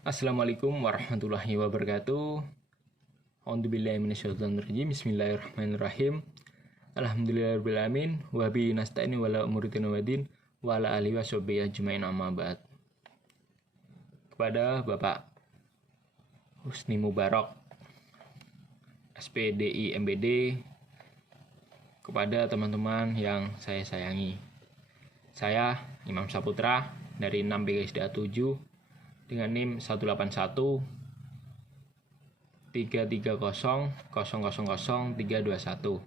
Assalamualaikum warahmatullahi wabarakatuh. A'udzubillahi minasyaitonirrajim. Bismillahirrahmanirrahim. Alhamdulillahirabbil alamin wa bihi nasta'in wa la umuri waddin wa ala alihi washabihi ajmain amma ba'd. Kepada Bapak Husni Mubarak SPDI MBD, kepada teman-teman yang saya sayangi. Saya Imam Saputra dari 6 BKSDA 7 dengan NIM 181 330 000 321.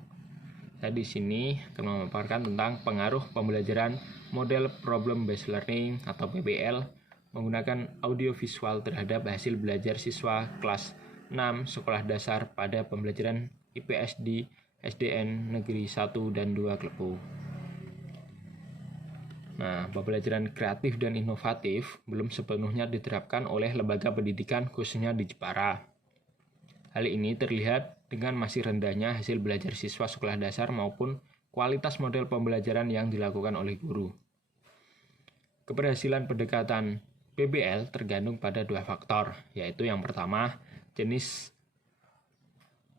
Saya di sini akan memaparkan tentang pengaruh pembelajaran model Problem Based Learning atau PBL menggunakan audiovisual terhadap hasil belajar siswa kelas 6 sekolah dasar pada pembelajaran IPS di SDN Negeri 1 dan 2 Klepu. Nah, pembelajaran kreatif dan inovatif belum sepenuhnya diterapkan oleh lembaga pendidikan khususnya di Jepara. Hal ini terlihat dengan masih rendahnya hasil belajar siswa sekolah dasar maupun kualitas model pembelajaran yang dilakukan oleh guru. Keberhasilan pendekatan PBL tergantung pada dua faktor, yaitu yang pertama, jenis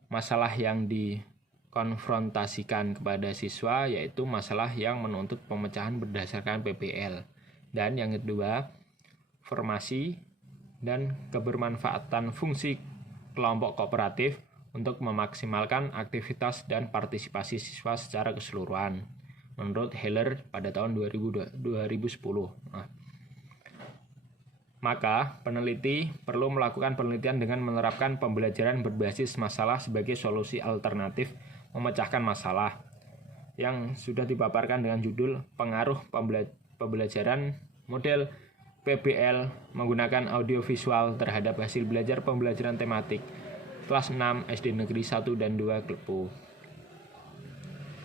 masalah yang dikonfrontasikan kepada siswa, yaitu masalah yang menuntut pemecahan berdasarkan PBL. Dan yang kedua, formasi dan kebermanfaatan fungsi kelompok kooperatif untuk memaksimalkan aktivitas dan partisipasi siswa secara keseluruhan, menurut Heller pada tahun 2010. Maka, peneliti perlu melakukan penelitian dengan menerapkan pembelajaran berbasis masalah sebagai solusi alternatif memecahkan masalah, yang sudah dipaparkan dengan judul Pengaruh Pembelajaran Model PBL menggunakan audiovisual terhadap hasil belajar pembelajaran tematik kelas 6 SD Negeri 1 dan 2 Klepu.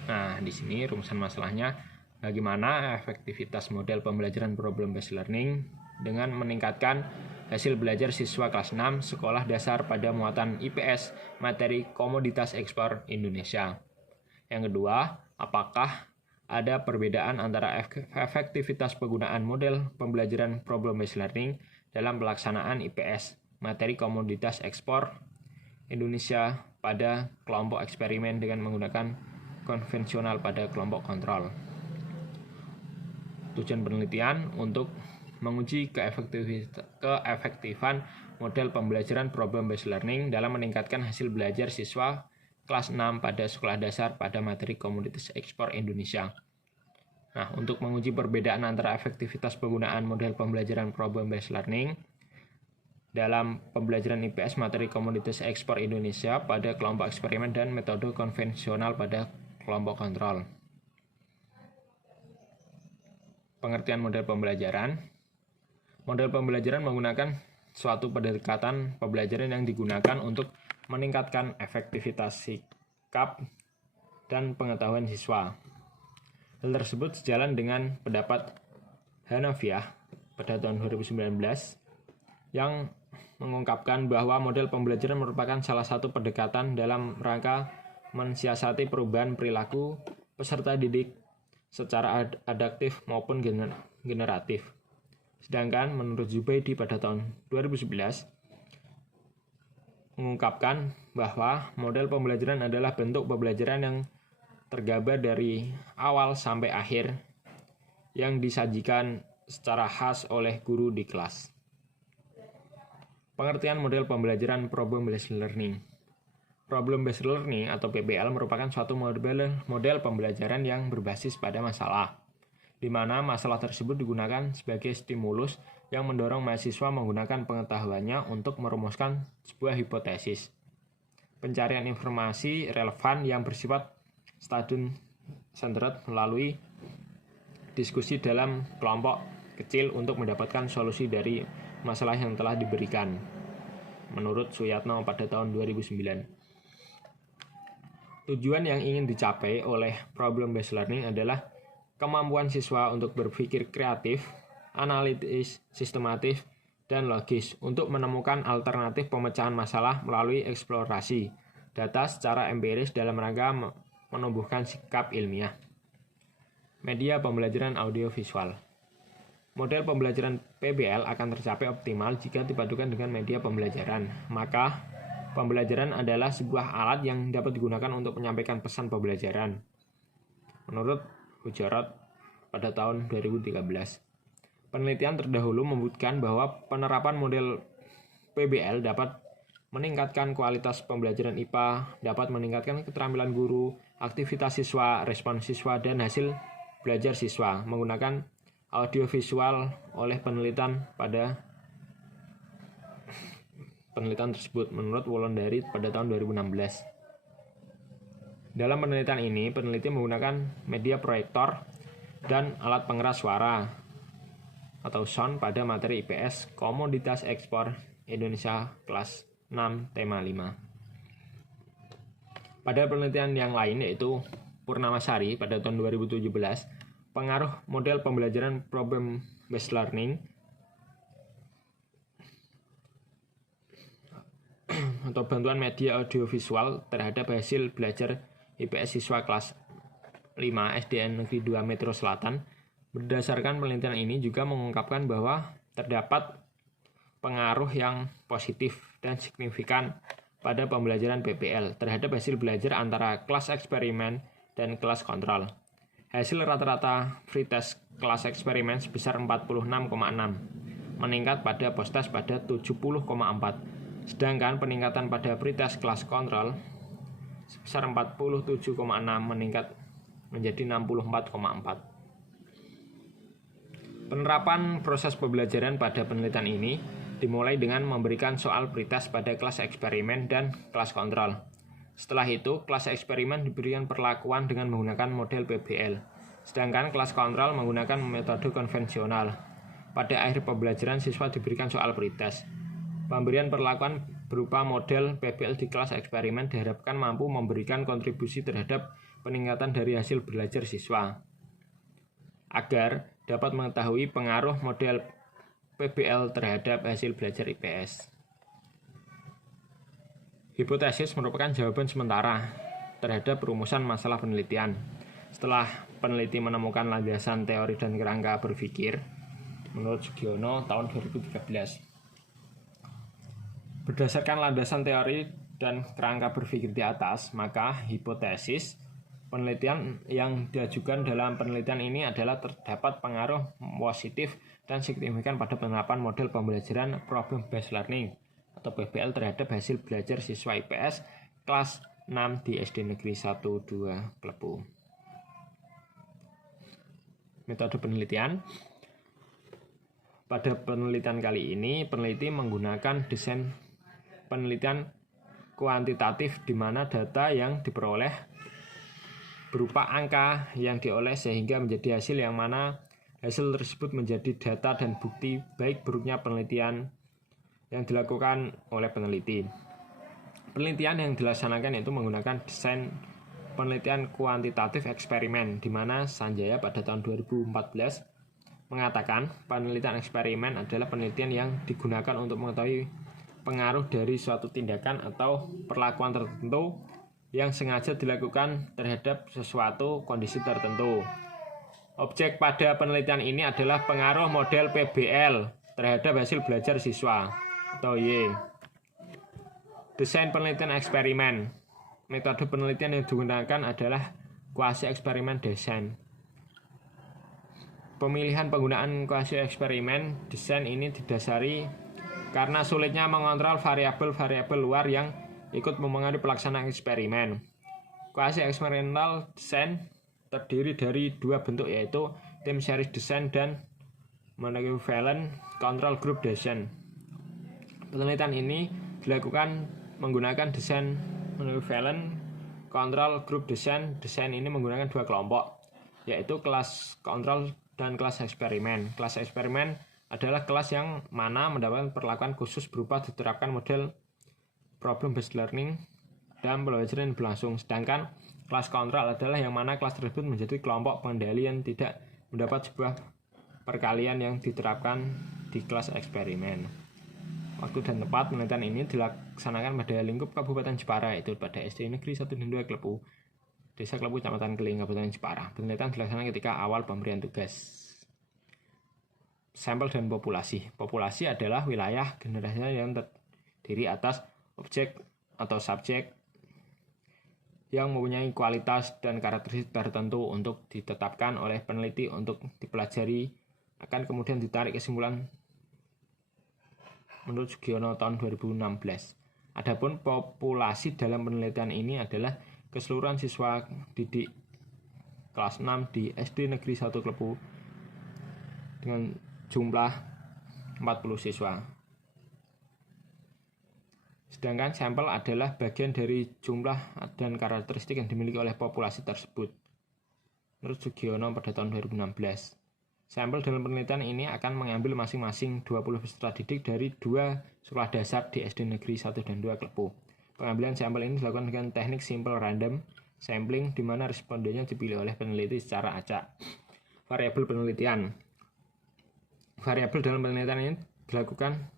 Nah, di sini rumusan masalahnya, bagaimana efektivitas model pembelajaran problem based learning dengan meningkatkan hasil belajar siswa kelas 6 sekolah dasar pada muatan IPS materi komoditas ekspor Indonesia. Yang kedua, apakah ada perbedaan antara efektivitas penggunaan model pembelajaran problem based learning dalam pelaksanaan IPS materi komoditas ekspor Indonesia pada kelompok eksperimen dengan menggunakan konvensional pada kelompok kontrol. Tujuan penelitian untuk menguji keefektifan model pembelajaran problem based learning dalam meningkatkan hasil belajar siswa kelas 6 pada sekolah dasar pada materi komoditas ekspor Indonesia. Nah, untuk menguji perbedaan antara efektivitas penggunaan model pembelajaran problem based learning dalam pembelajaran IPS materi komoditas ekspor Indonesia pada kelompok eksperimen dan metode konvensional pada kelompok kontrol. Pengertian model pembelajaran. Model pembelajaran menggunakan suatu pendekatan pembelajaran yang digunakan untuk meningkatkan efektivitas sikap dan pengetahuan siswa. Hal tersebut sejalan dengan pendapat Hanafiah pada tahun 2019 yang mengungkapkan bahwa model pembelajaran merupakan salah satu pendekatan dalam rangka mensiasati perubahan perilaku peserta didik secara adaptif maupun generatif. Sedangkan menurut Zubaidi pada tahun 2011 mengungkapkan bahwa model pembelajaran adalah bentuk pembelajaran yang tergambar dari awal sampai akhir yang disajikan secara khas oleh guru di kelas. Pengertian model pembelajaran problem based learning. Problem based learning atau PBL merupakan suatu model pembelajaran yang berbasis pada masalah, di mana masalah tersebut digunakan sebagai stimulus yang mendorong mahasiswa menggunakan pengetahuannya untuk merumuskan sebuah hipotesis. Pencarian informasi relevan yang bersifat student-centered melalui diskusi dalam kelompok kecil untuk mendapatkan solusi dari masalah yang telah diberikan, menurut Suyatno pada tahun 2009. Tujuan yang ingin dicapai oleh problem based learning adalah kemampuan siswa untuk berpikir kreatif, analitis, sistematis, dan logis untuk menemukan alternatif pemecahan masalah melalui eksplorasi data secara empiris dalam rangka menumbuhkan sikap ilmiah. Media pembelajaran audiovisual. Model pembelajaran PBL akan tercapai optimal jika dipadukan dengan media pembelajaran. Maka, pembelajaran adalah sebuah alat yang dapat digunakan untuk menyampaikan pesan pembelajaran. Menurut Hujarat pada tahun 2013. Penelitian terdahulu membuktikan bahwa penerapan model PBL dapat meningkatkan kualitas pembelajaran IPA, dapat meningkatkan keterampilan guru, aktivitas siswa, respon siswa, dan hasil belajar siswa menggunakan audiovisual oleh penelitian tersebut menurut Wulandari pada tahun 2016. Dalam penelitian ini, peneliti menggunakan media proyektor dan alat pengeras suara atau sound pada materi IPS Komoditas Ekspor Indonesia kelas 6 tema 5. Pada penelitian yang lain yaitu Purnamasari pada tahun 2017, pengaruh model pembelajaran problem based learning atau bantuan media audiovisual terhadap hasil belajar IPS siswa kelas 5 SDN Negeri 2 Metro Selatan. Berdasarkan penelitian ini juga mengungkapkan bahwa terdapat pengaruh yang positif dan signifikan pada pembelajaran PBL terhadap hasil belajar antara kelas eksperimen dan kelas kontrol. Hasil rata-rata free test kelas eksperimen sebesar 46,6, meningkat pada post test pada 70,4. Sedangkan peningkatan pada free test kelas kontrol sebesar 47,6 meningkat menjadi 64,4. Penerapan proses pembelajaran pada penelitian ini dimulai dengan memberikan soal free test pada kelas eksperimen dan kelas kontrol. Setelah itu, kelas eksperimen diberikan perlakuan dengan menggunakan model PBL, sedangkan kelas kontrol menggunakan metode konvensional. Pada akhir pembelajaran, siswa diberikan soal free test. Pemberian perlakuan berupa model PBL di kelas eksperimen diharapkan mampu memberikan kontribusi terhadap peningkatan dari hasil belajar siswa, agar dapat mengetahui pengaruh model PBL terhadap hasil belajar IPS. Hipotesis merupakan jawaban sementara terhadap rumusan masalah penelitian. Setelah peneliti menemukan landasan teori dan kerangka berpikir, menurut Sugiono tahun 2013. Berdasarkan landasan teori dan kerangka berpikir di atas, maka hipotesis penelitian yang diajukan dalam penelitian ini adalah terdapat pengaruh positif dan signifikan pada penerapan model pembelajaran problem based learning atau PBL terhadap hasil belajar siswa IPS kelas 6 di SD Negeri 1 2 Klepu. Metode penelitian. Pada penelitian kali ini, peneliti menggunakan desain penelitian kuantitatif di mana data yang diperoleh berupa angka yang dioleh sehingga menjadi hasil yang mana hasil tersebut menjadi data dan bukti baik buruknya penelitian yang dilakukan oleh peneliti. Penelitian yang dilaksanakan yaitu menggunakan desain penelitian kuantitatif eksperimen, di mana Sanjaya pada tahun 2014 mengatakan penelitian eksperimen adalah penelitian yang digunakan untuk mengetahui pengaruh dari suatu tindakan atau perlakuan tertentu yang sengaja dilakukan terhadap sesuatu kondisi tertentu. Objek pada penelitian ini adalah pengaruh model PBL terhadap hasil belajar siswa atau Y. Desain penelitian eksperimen. Metode penelitian yang digunakan adalah kuasi eksperimen desain. Pemilihan penggunaan kuasi eksperimen desain ini didasari karena sulitnya mengontrol variabel-variabel luar yang ikut mempengaruhi pelaksanaan eksperimen. Kuasi eksperimental desain terdiri dari dua bentuk yaitu time series design dan monovalent control group design. Penelitian ini dilakukan menggunakan desain monovalent control group design. Desain ini menggunakan dua kelompok, yaitu kelas kontrol dan kelas eksperimen. Kelas eksperimen adalah kelas yang mana mendapatkan perlakuan khusus berupa diterapkan model problem based learning dan pembelajaran berlangsung. Sedangkan kelas kontrol adalah yang mana kelas tersebut menjadi kelompok pengendali yang tidak mendapat sebuah perkalian yang diterapkan di kelas eksperimen. Waktu dan tempat penelitian ini dilaksanakan pada lingkup Kabupaten Jepara, yaitu pada SD Negeri 1 dan 2 Klepu, Desa Klepu, Kecamatan Keling, Kabupaten Jepara. Penelitian dilaksanakan ketika awal pemberian tugas. sampel dan populasi. Populasi adalah wilayah generasinya yang terdiri atas objek atau subjek yang mempunyai kualitas dan karakteristik tertentu untuk ditetapkan oleh peneliti untuk dipelajari, akan kemudian ditarik kesimpulan menurut Sugiono tahun 2016. Adapun populasi dalam penelitian ini adalah keseluruhan siswa didik kelas 6 di SD Negeri 1 Klepu dengan jumlah 40 siswa. Sedangkan sampel adalah bagian dari jumlah dan karakteristik yang dimiliki oleh populasi tersebut. Menurut Sugiono pada tahun 2016. Sampel dalam penelitian ini akan mengambil masing-masing 20 peserta didik dari 2 sekolah dasar di SD Negeri 1 dan 2 Klepu. Pengambilan sampel ini dilakukan dengan teknik simple random sampling di mana respondennya dipilih oleh peneliti secara acak. Variabel penelitian. Variabel dalam penelitian ini dilakukan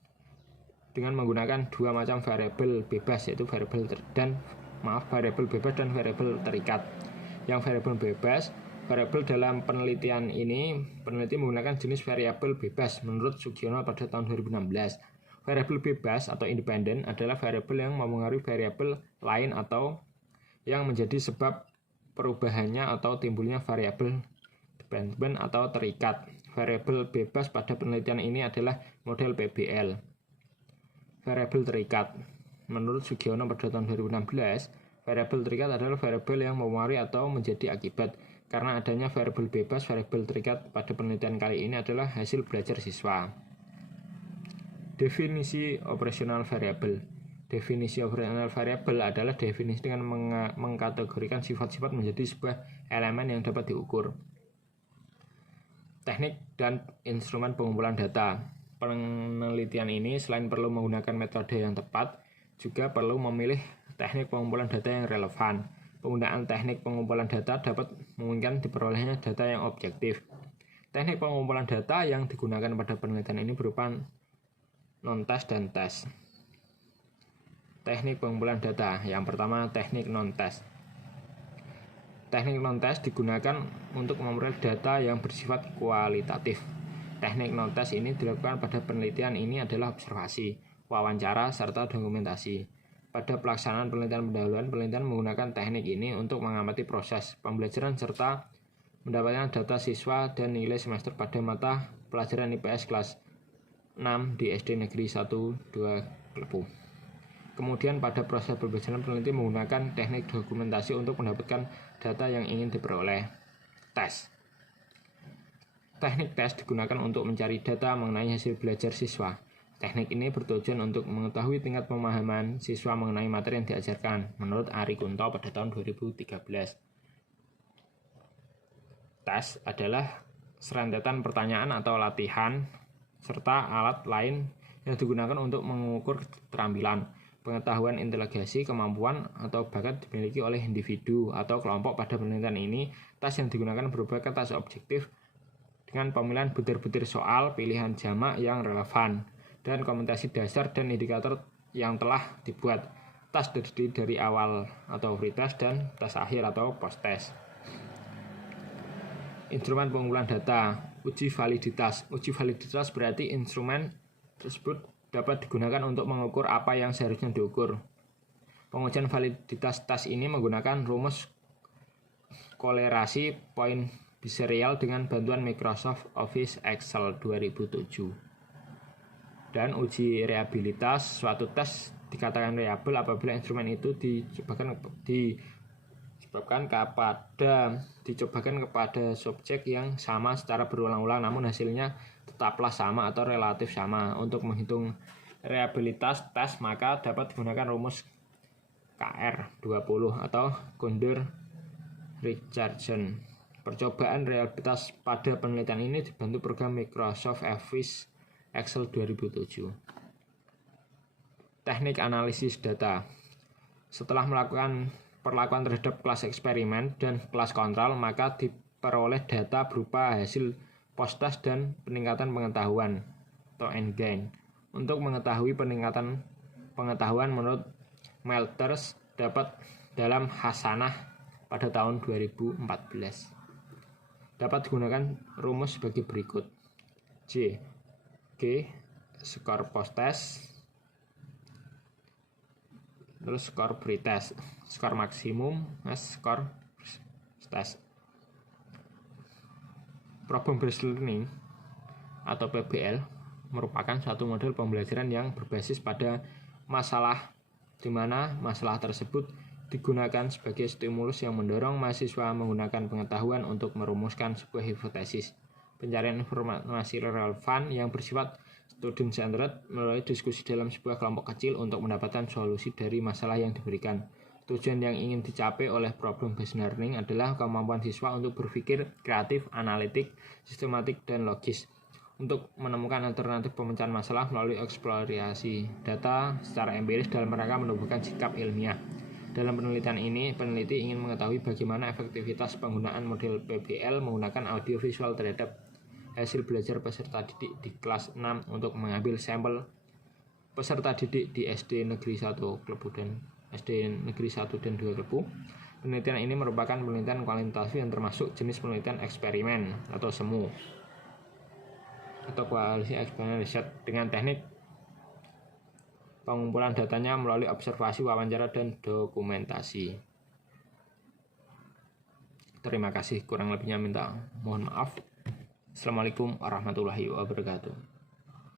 dengan menggunakan 2 macam variabel bebas, yaitu variabel bebas dan variabel terikat. Yang variabel bebas, variabel dalam penelitian ini, peneliti menggunakan jenis variabel bebas menurut Sugiono pada tahun 2016. Variabel bebas atau independen adalah variabel yang mempengaruhi variabel lain atau yang menjadi sebab perubahannya atau timbulnya variabel dependent atau terikat. Variabel bebas pada penelitian ini adalah model PBL. Variabel terikat. Menurut Sugiono pada tahun 2016, variabel terikat adalah variabel yang mempengaruhi atau menjadi akibat. Karena adanya variabel bebas, variabel terikat pada penelitian kali ini adalah hasil belajar siswa. Definisi operasional variabel. Definisi operasional variabel adalah definisi dengan mengkategorikan sifat-sifat menjadi sebuah elemen yang dapat diukur. Teknik dan instrumen pengumpulan data. Penelitian ini selain perlu menggunakan metode yang tepat, juga perlu memilih teknik pengumpulan data yang relevan. Penggunaan teknik pengumpulan data dapat memungkinkan diperolehnya data yang objektif. Teknik pengumpulan data yang digunakan pada penelitian ini berupa non-tes dan tes. Teknik pengumpulan data. Yang pertama, teknik non-tes. Teknik non-tes digunakan untuk memperoleh data yang bersifat kualitatif. Teknik non-tes ini dilakukan pada penelitian ini adalah observasi, wawancara, serta dokumentasi. Pada pelaksanaan penelitian pendahuluan, penelitian menggunakan teknik ini untuk mengamati proses pembelajaran serta mendapatkan data siswa dan nilai semester pada mata pelajaran IPS kelas 6 di SD Negeri 1 2 Klepu. Kemudian pada proses pembelajaran, peneliti menggunakan teknik dokumentasi untuk mendapatkan data yang ingin diperoleh. Tes. Teknik tes digunakan untuk mencari data mengenai hasil belajar siswa. Teknik ini bertujuan untuk mengetahui tingkat pemahaman siswa mengenai materi yang diajarkan, menurut Ari Kunto pada tahun 2013. Tes adalah serentetan pertanyaan atau latihan, serta alat lain yang digunakan untuk mengukur keterampilan, pengetahuan, inteligensi, kemampuan, atau bakat dimiliki oleh individu atau kelompok. Pada penelitian ini, tes yang digunakan berupa tes objektif dengan pemilihan butir-butir soal, pilihan jamak yang relevan, dan kombinasi dasar dan indikator yang telah dibuat. Tes terdiri dari awal atau pre-test dan tes akhir atau post-test. Instrumen pengumpulan data. Uji validitas. Uji validitas berarti instrumen tersebut dapat digunakan untuk mengukur apa yang seharusnya diukur. Pengujian validitas tes ini menggunakan rumus kolerasi poin biserial dengan bantuan Microsoft Office Excel 2007. Dan uji reliabilitas. Suatu tes dikatakan reliable apabila instrumen itu dicobakan kepada subjek yang sama secara berulang-ulang, namun hasilnya tetaplah sama atau relatif sama. Untuk menghitung reliabilitas tes, maka dapat digunakan rumus KR20 atau Konder-Richardson. Percobaan reliabilitas pada penelitian ini dibantu program Microsoft Office Excel 2007. Teknik analisis data. Setelah melakukan perlakuan terhadap kelas eksperimen dan kelas kontrol, maka diperoleh data berupa hasil post-test dan peningkatan pengetahuan atau endgain. Untuk mengetahui peningkatan pengetahuan menurut Melters dapat dalam Hasanah pada tahun 2014. Dapat digunakan rumus sebagai berikut. J. G. Skor post-test. Terus skor pretest. Skor maksimum, skor test. Problem based learning atau PBL merupakan suatu model pembelajaran yang berbasis pada masalah, di mana masalah tersebut digunakan sebagai stimulus yang mendorong mahasiswa menggunakan pengetahuan untuk merumuskan sebuah hipotesis. Pencarian informasi relevan yang bersifat student centered melalui diskusi dalam sebuah kelompok kecil untuk mendapatkan solusi dari masalah yang diberikan. Tujuan yang ingin dicapai oleh problem based learning adalah kemampuan siswa untuk berpikir kreatif, analitik, sistematik, dan logis untuk menemukan alternatif pemecahan masalah melalui eksplorasi data secara empiris dalam rangka menumbuhkan sikap ilmiah. Dalam penelitian ini, peneliti ingin mengetahui bagaimana efektivitas penggunaan model PBL menggunakan audiovisual terhadap hasil belajar peserta didik di kelas 6 untuk mengambil sampel peserta didik di SD Negeri 1 Klebu dan SD Negeri 1 dan 2 Klebu. Penelitian ini merupakan penelitian kualitatif yang termasuk jenis penelitian eksperimen atau semu atau koalisi eksperimen riset dengan teknik pengumpulan datanya melalui observasi, wawancara, dan dokumentasi. Terima kasih, kurang lebihnya mohon maaf. Assalamualaikum warahmatullahi wabarakatuh.